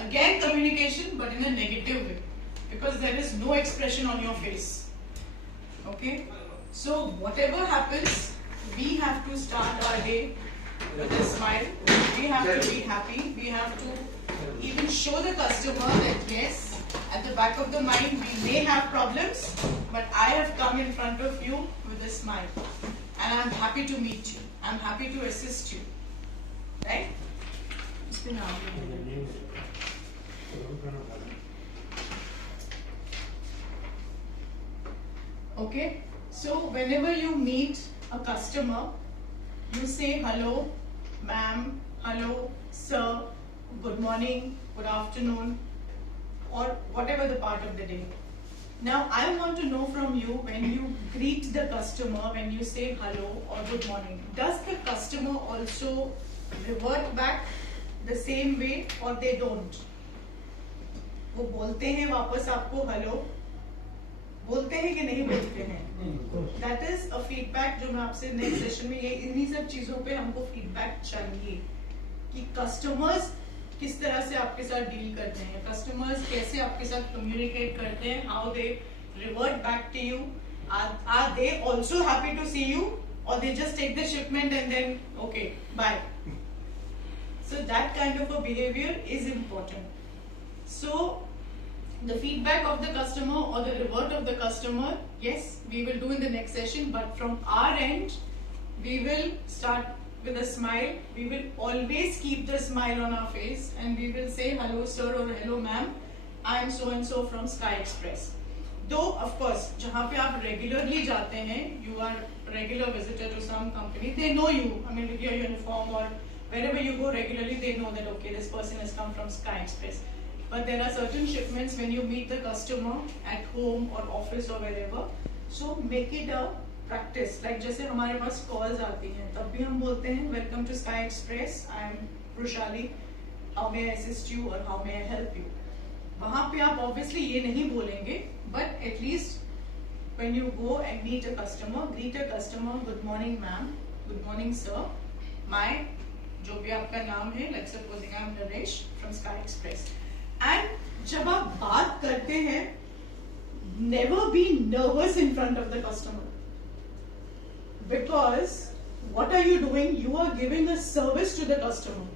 again communication, but in a negative way, because there is no expression on your face. Okay? So whatever happens, we have to start our day with a smile. We have to be happy. We have to even show the customer that yes, at the back of the mind we may have problems, but I have come in front of you with a smile, and I'm happy to meet you. I'm happy to assist you. Right? Okay, so whenever you meet a customer, you say hello, ma'am, hello, sir, good morning, good afternoon, or whatever the part of the day. Now, I want to know from you, when you greet the customer, when you say hello or good morning, does the customer also revert back the same way or they don't? वो बोलते हैं वापस आपको हेलो, बोलते हैं कि नहीं बोलते हैं? That is a feedback जो मैं आपसे नेक्स्ट सेशन में, ये इन्हीं सब चीजों पे हमको फीडबैक चाहिए कि कस्टमर्स किस तरह से आपके साथ डील करते हैं, कस्टमर्स कैसे आपके साथ कम्युनिकेट करते हैं, how they revert back to you, are they also happy to see you or they just take the shipment and then okay, bye. So that kind of a behavior is important. So the feedback of the customer or the revert of the customer, yes, we will do in the next session, but from our end, we will start with a smile. We will always keep the smile on our face and we will say hello sir or hello ma'am, I am so and so from Sky Express. Though of course, जहाँ पे आप regularly जाते हैं, you are regular visitor to some company, they know you. I mean, with your uniform or wherever you go regularly, they know that okay, this person has come from Sky Express. But there are certain shipments when you meet the customer at home or office or wherever, so make it a practice. Like जैसे हमारे पास calls आती हैं, तब भी हम बोलते हैं Welcome to Sky Express. I am Rushali. How may I assist you or how may I help you? वहाँ पे आप obviously ये नहीं बोलेंगे, but at least when you go and meet a customer, greet a customer, good morning ma'am, good morning sir, my जो भी आपका नाम है, like supposing I am Naresh from Sky Express. And जब आप बात करते हैं, never be nervous in front of the customer, because what are you doing? You are giving a service to the customer.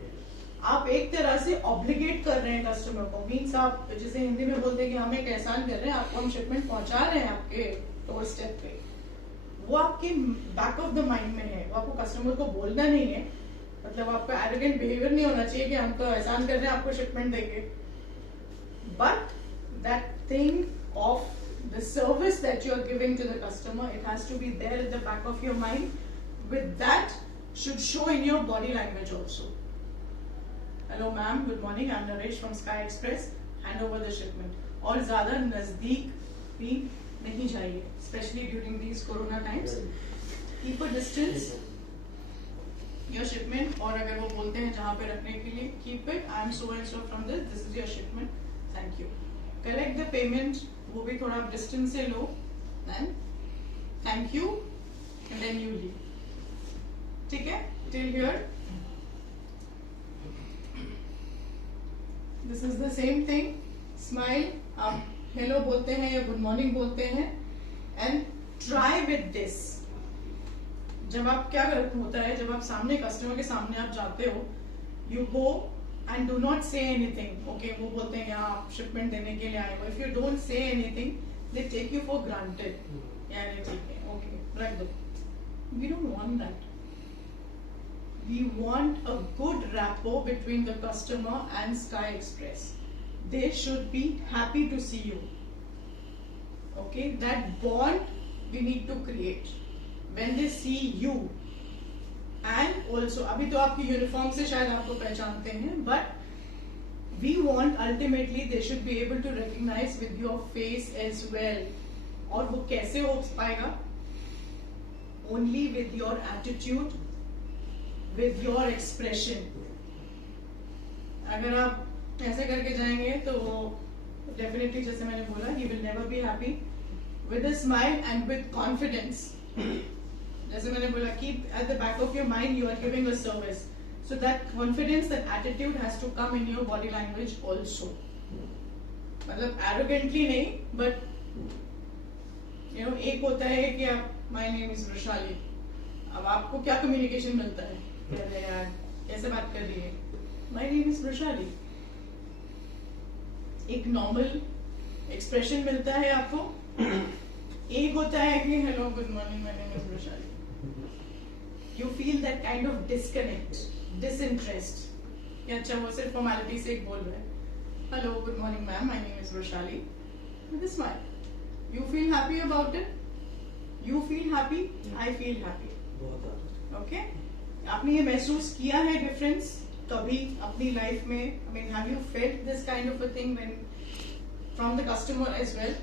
आप एक तरह से ऑब्लिगेट कर रहे हैं कस्टमर को, मीन्स आप जैसे हिंदी में बोलते हैं कि हम एक एहसान कर रहे हैं, आपको हम शिपमेंट पहुंचा रहे हैं आपके डोर स्टेप पे, वो आपके बैक ऑफ द माइंड में है, वो आपको कस्टमर को बोलना नहीं है, मतलब आपका एरोगेंट बिहेवियर नहीं होना चाहिए कि हम तो एहसान कर रहे हैं आपको शिपमेंट देके, but that thing of the service that you are giving to the customer, it has to be there at the back of your mind, with that should show in your body language also. Hello ma'am, good morning, I am Naresh from Sky Express, hand over the shipment. और ज़्यादा नज़दीक भी नहीं चाहिए, especially during these corona times. Keep a distance. Your shipment, और अगर वो बोलते हैं जहाँ पे रखने के लिए, keep it. I am so and so from this is your shipment. Thank you. Collect the payment, वो भी थोड़ा distance से लो, then thank you, and then you leave. ठीक है? Till here. This is the same thing. Smile. आप hello बोलते हैं या good morning बोलते हैं, and try with this. जब आप क्या होता है, जब आप सामने कस्टमर के सामने आप जाते हो, you go and do not say anything. Okay, वो बोलते हैं कि आप शिपमेंट देने के लिए आए हो. If you don't say anything, they take you for granted. यानी ठीक है, okay, रख दो. We don't want that. We want a good rapport between the customer and Sky Express. They should be happy to see you. Okay, that bond we need to create when they see you. And also, अभी तो आपकी यूनिफॉर्म से शायद आपको पहचानते हैं, but we want ultimately they should be able to recognize with your face as well. और वो कैसे हो पाएगा? Only with your attitude, with your expression. अगर आप ऐसे करके जाएंगे तो definitely जैसे मैंने बोला, he will never be happy. With a smile and with confidence. जैसे मैंने बोला, keep at the back of your mind you are giving a service. So that confidence, that attitude has to come in your body language also. मतलब arrogantly नहीं, but you know, एक होता है कि आप my name is वृषाली, अब आपको क्या कम्युनिकेशन मिलता है, कह रहे यार कैसे बात कर रही है, my name is वृषाली, एक नॉर्मल एक्सप्रेशन मिलता है आपको. एक होता है कि hello good morning my name is Vrishali. You feel that kind of disconnect, disinterest, या अच्छा वो सिर्फ फॉर्मेलिटी से एक बोल रहा है, hello good morning ma'am my name is Vrishali, with a smile. You feel happy about it, you feel happy, I feel happy. Okay, आपने ये महसूस किया है डिफरेंस कभी अपनी लाइफ में? I mean have you felt this kind of a thing when from the customer as well?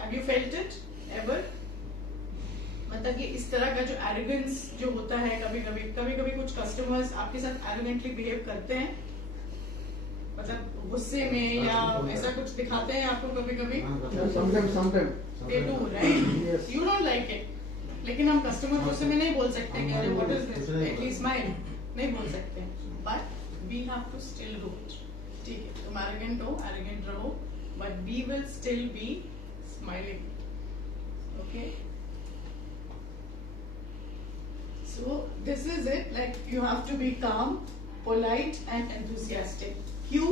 Have you felt it ever? मतलब कि इस तरह का जो एरोगेंस जो होता है, कभी कभी कुछ कस्टमर्स आपके साथ एरोगेंटली बिहेव करते हैं, मतलब गुस्से में या ऐसा कुछ दिखाते हैं आपको कभी कभी. They do, right? Yes. You don't like it. लेकिन हम कस्टमर गुस्से में नहीं बोल सकते कि अरे what is this, at least smile नहीं बोल सकते. But we have to still do it. ठीक है, तुम एरोगेंट हो, एरोगेंट रहो, but we will still be smiling. Okay, so this is it. Like, you have to be calm, polite and enthusiastic. You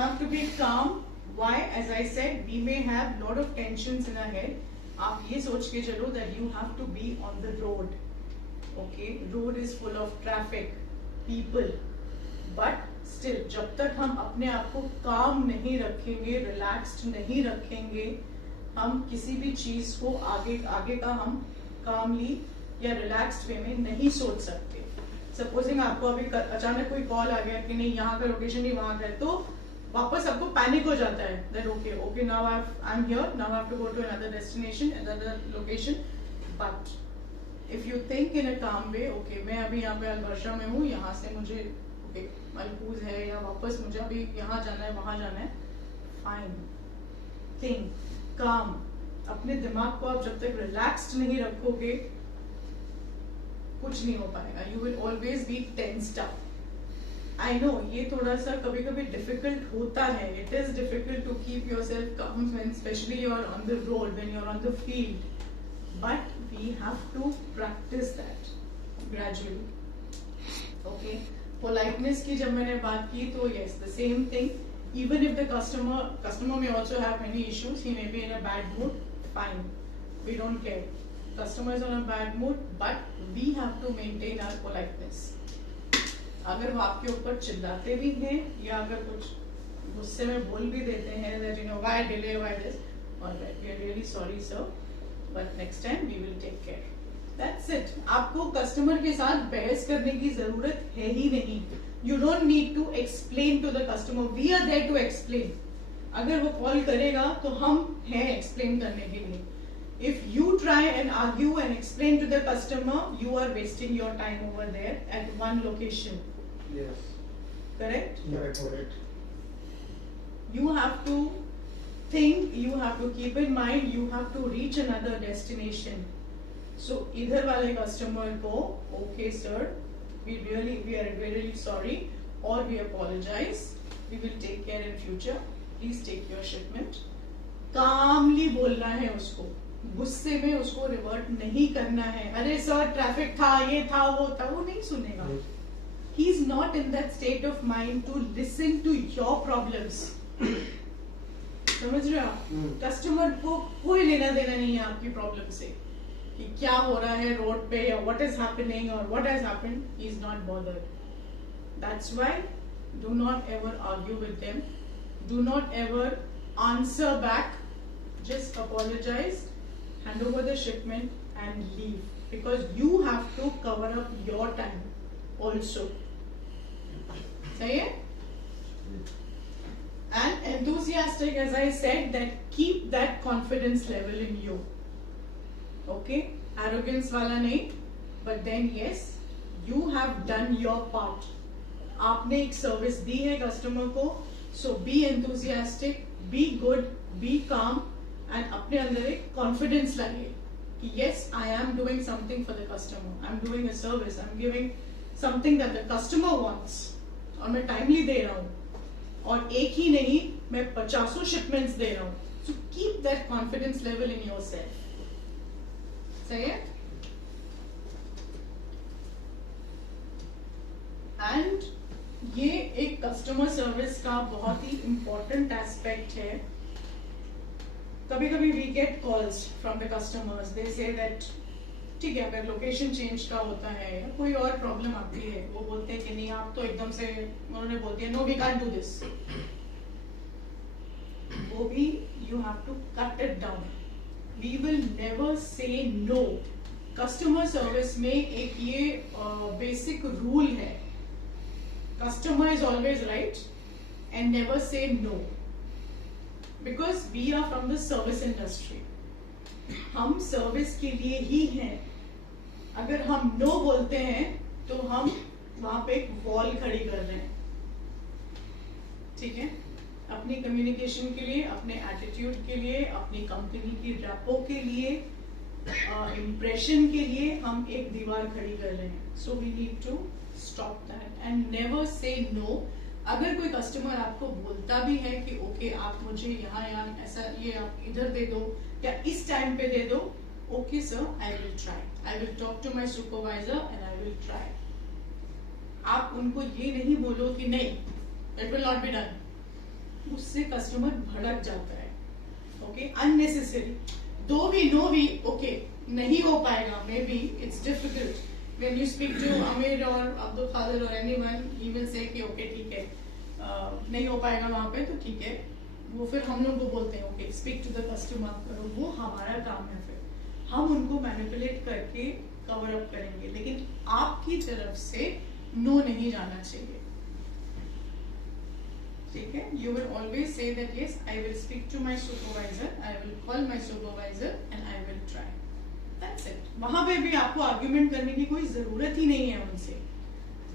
have to be calm. Why? As I said, we may have lot of tensions in our head. आप ये सोच के चलो that you have to be on the road. Okay, road is full of traffic, people. But still, जब तक हम अपने आप को calm नहीं रखेंगे, relaxed नहीं रखेंगे, हम किसी भी चीज को आगे का हम कामली या रिलैक्स्ड वे में नहीं सोच सकते. सपोजिंग आपको अभी अचानक कोई कॉल आ गया कि नहीं यहाँ का लोकेशन नहीं वहां का है, तो वापस आपको पैनिक हो जाता है that okay now I am here, now I have to go to another destination, another location. But if you think in a calm way, okay मैं अभी यहाँ पे अलवर्षा में हूँ, यहाँ से मुझे ओके मलकूज है या वापस मुझे अभी यहाँ जाना है वहां जाना है, फाइन. थिंक काम. अपने दिमाग को आप जब तक रिलैक्स्ड नहीं रखोगे कुछ नहीं हो पाएगा. You will always be tensed up. I know ये थोड़ा सा कभी कभी डिफिकल्ट होता है. It is difficult to keep yourself calm when specially you are on the road, when you are on the field. But we have to practise that gradually. Okay, politeness की जब मैंने बात की तो yes, the same thing. Even if the customer may also have many issues, he may be in a bad mood, fine, we don't care. Customer is on a bad mood, but we have to maintain our politeness. अगर वो आपके ऊपर चिल्लाते भी हैं या अगर कुछ गुस्से में बोल भी देते हैं that you know why delay, why this, alright, we are really sorry sir, but next time we will take care. That's it. आपको कस्टमर के साथ बहस करने की जरूरत है ही नहीं. You don't need to explain to the customer. We are there to explain. अगर वो कॉल करेगा तो हम हैं explain करने के लिए. If you try and argue and explain to the customer, you are wasting your time over there at one location. Yes. Correct? Correct. You have to think, you have to keep in mind, you have to reach another destination. So इधर वाले कस्टमर को okay sir, we are really sorry or we apologize, we will take care in future, please take your shipment. कामली बोलना है उसको, गुस्से में उसको रिवर्ट नहीं करना है. अरे सर ट्रैफिक था, ये था, वो नहीं सुनेगा. He is not in that state of mind to listen to your problems. समझ रहे हो? कस्टमर को कोई लेना देना नहीं है आपकी प्रॉब्लम से कि क्या हो रहा है रोड पे या what is happening or what has happened. He is not bothered. That's why do not ever argue with them. Do not ever answer back. Just apologize, hand over the shipment and leave, because you have to cover up your time also. सही है? And enthusiastic, as I said, that keep that confidence level in you. Okay, arrogance वाला नहीं, but then yes, you have done your part. आपने एक सर्विस दी है कस्टमर को, so be enthusiastic, be good, be calm, and अपने अंदर एक confidence लाइए कि yes, I am doing something for the customer. I'm doing a service. I'm giving something that the customer wants और मैं टाइमली दे रहा हूं, और एक ही नहीं मैं 50 शिपमेंट्स दे रहा हूं. So keep that confidence level in yourself. सही है. एंड ये एक कस्टमर सर्विस का बहुत ही इंपॉर्टेंट एस्पेक्ट है. कभी कभी we get calls from the customers, they say that ठीक है, अगर लोकेशन चेंज का होता है या कोई और प्रॉब्लम आती है, वो बोलते हैं कि नहीं आप तो एकदम से, उन्होंने बोल दिया no we can't do this. वो भी you have to cut it down. We will never say no. Customer service में एक ये बेसिक रूल है, customer is always right and never say no, because we are from the service industry. हम service के लिए ही हैं. अगर हम नो बोलते हैं तो हम वहां पे एक वॉल खड़ी कर रहे हैं. ठीक है. अपनी कम्युनिकेशन के लिए, अपने एटीट्यूड के लिए, अपनी कंपनी की रैपो के लिए, इम्प्रेशन के लिए हम एक दीवार खड़ी कर रहे हैं. So we need to stop that and never say no. अगर कोई कस्टमर आपको बोलता भी है कि ओके आप मुझे यहाँ ऐसा ये आप इधर दे दो या इस टाइम पे दे दो, okay sir I will try, I will talk to my supervisor and I will try. आप उनको ये नहीं बोलो कि नहीं it will not be done. उससे कस्टमर भड़क जाता है. Okay, unnecessary. दो भी नो भी ओके नहीं हो पाएगा, maybe it's difficult. When you speak to Amir or Abdul Qadir or anyone, he will say कि ओके ठीक है, नहीं हो पाएगा वहां पे तो ठीक है. वो फिर हम लोग को बोलते हैं okay speak to the customer करो. वो हमारा काम है. फिर हम उनको मैनिपुलेट करके कवर अप करेंगे, लेकिन आपकी तरफ से नो नहीं जाना चाहिए. ठीक है. You will always say that yes I will speak to my supervisor, I will call my supervisor and I will try. That's it. वहां पे भी आपको आर्ग्यूमेंट करने की कोई जरूरत ही नहीं है उनसे.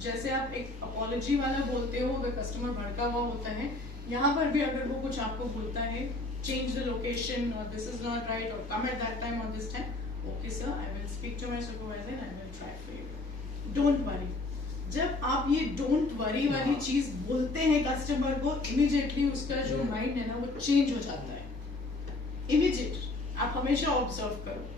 जैसे आप एक अपॉलॉजी वाला बोलते हो अगर कस्टमर भड़का हुआ होता है, यहाँ पर भी अगर वो कुछ आपको बोलता है चेंज द लोकेशन और दिस इज नॉट राइट और कम एट दैट टाइम और this time, okay sir I will speak to my supervisor and I will try for you. Don't worry. जब आप ये डोंट वरी वाली चीज बोलते हैं कस्टमर को, इमीडिएटली उसका जो माइंड है ना वो चेंज हो जाता है. इमीडिएट. आप हमेशा ऑब्जर्व करो.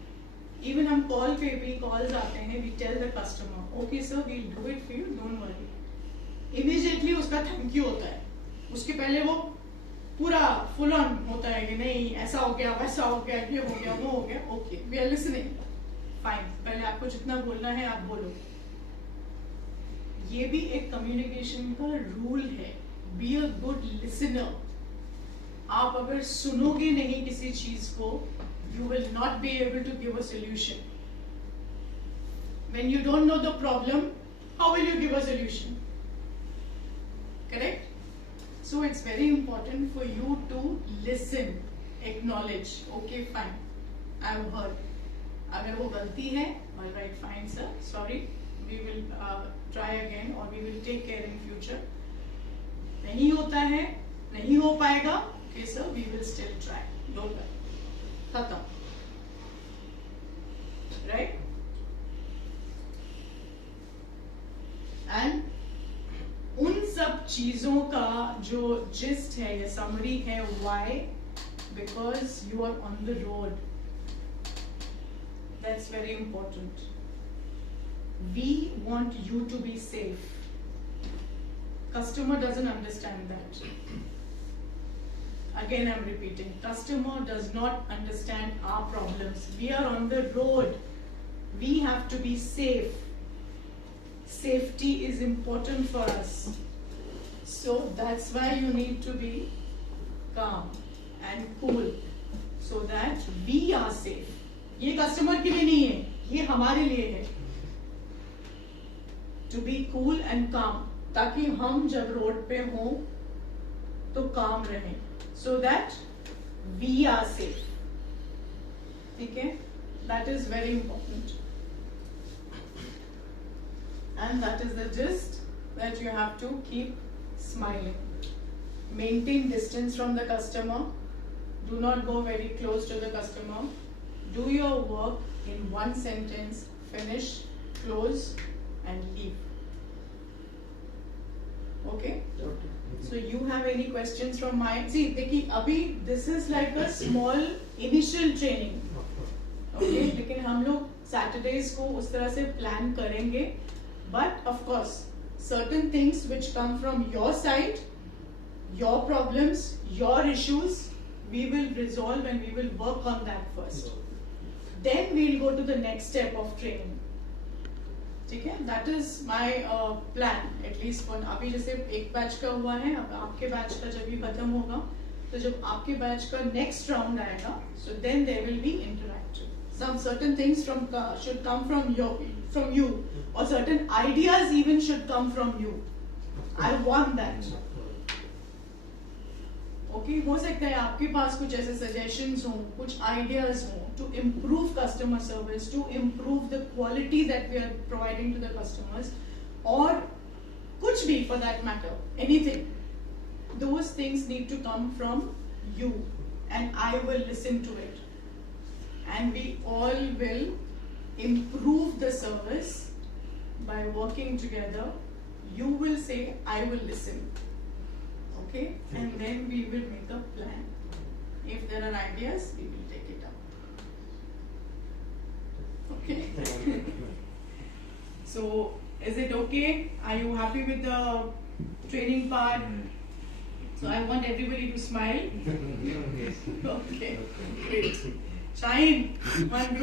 इवन हम कॉल पे भी कॉल्स आते हैं, we tell the customer okay sir we will do it for you, don't worry. Immediately उसका थैंक यू होता है. उसके पहले वो पूरा फुल ऑन होता है कि नहीं ऐसा हो गया वैसा हो गया ये हो गया वो हो गया. Okay we are listening, fine. पहले आपको जितना बोलना है आप बोलो. ये भी एक कम्युनिकेशन का रूल है. Be a good listener. आप अगर सुनोगे नहीं किसी चीज को, you will not be able to give a solution. When you don't know the problem, how will you give a solution? Correct? So it's very important for you to listen, acknowledge. Okay, fine. I have heard. अगर वो गलती है, all right, fine, sir. Sorry, we will try again or we will take care in future. नहीं होता है, नहीं हो पाएगा. Okay, sir, we will still try. Don't worry. खत्म. राइट. एंड उन सब चीजों का जो जिस्ट है या समरी है, why? Because you are on the road. That's very important. We want you to be safe. Customer doesn't understand that. Again, I'm repeating. Customer does not understand our problems. We are on the road. We have to be safe. Safety is important for us. So that's why you need to be calm and cool so that we are safe. ये customer के लिए नहीं है, ये हमारे लिए है. To be cool and calm. ताकि हम जब रोड पे हों तो काम रहें, so that we are safe. ठीक है? That is very important. And that is the gist, that you have to keep smiling. Maintain distance from the customer. Do not go very close to the customer. Do your work in one sentence, finish, close and leave. Okay. So you have any questions from my see देखिए अभी this is like a small initial training. Okay. लेकिन हम लोग Saturdays को उस तरह से plan करेंगे. But of course, certain things which come from your side, your problems, your issues, we will resolve and we will work on that first. Then we'll go to the next step of training. ठीक है, that is my plan at least for अभी जैसे एक बैच का हुआ है, अब आपके बैच का जब भी खत्म होगा तो जब आपके बैच का नेक्स्ट राउंड आएगा so then there will be interactive some certain things from should come from you और certain ideas even should come from you. I want that. Okay, हो सकता है आपके पास कुछ ऐसे सजेशंस हो, कुछ आइडियाज हो to improve customer service, to improve the quality that we are providing to the customers, और कुछ भी for that matter, anything. Those things need to come from you and I will listen to it and we all will improve the service by working together. You will say, I will listen. Okay, and then we will make a plan. If there are ideas, we will take it up. Okay. So, is it okay? Are you happy with the training part? So I want everybody to smile. Okay, great. Shine. One group.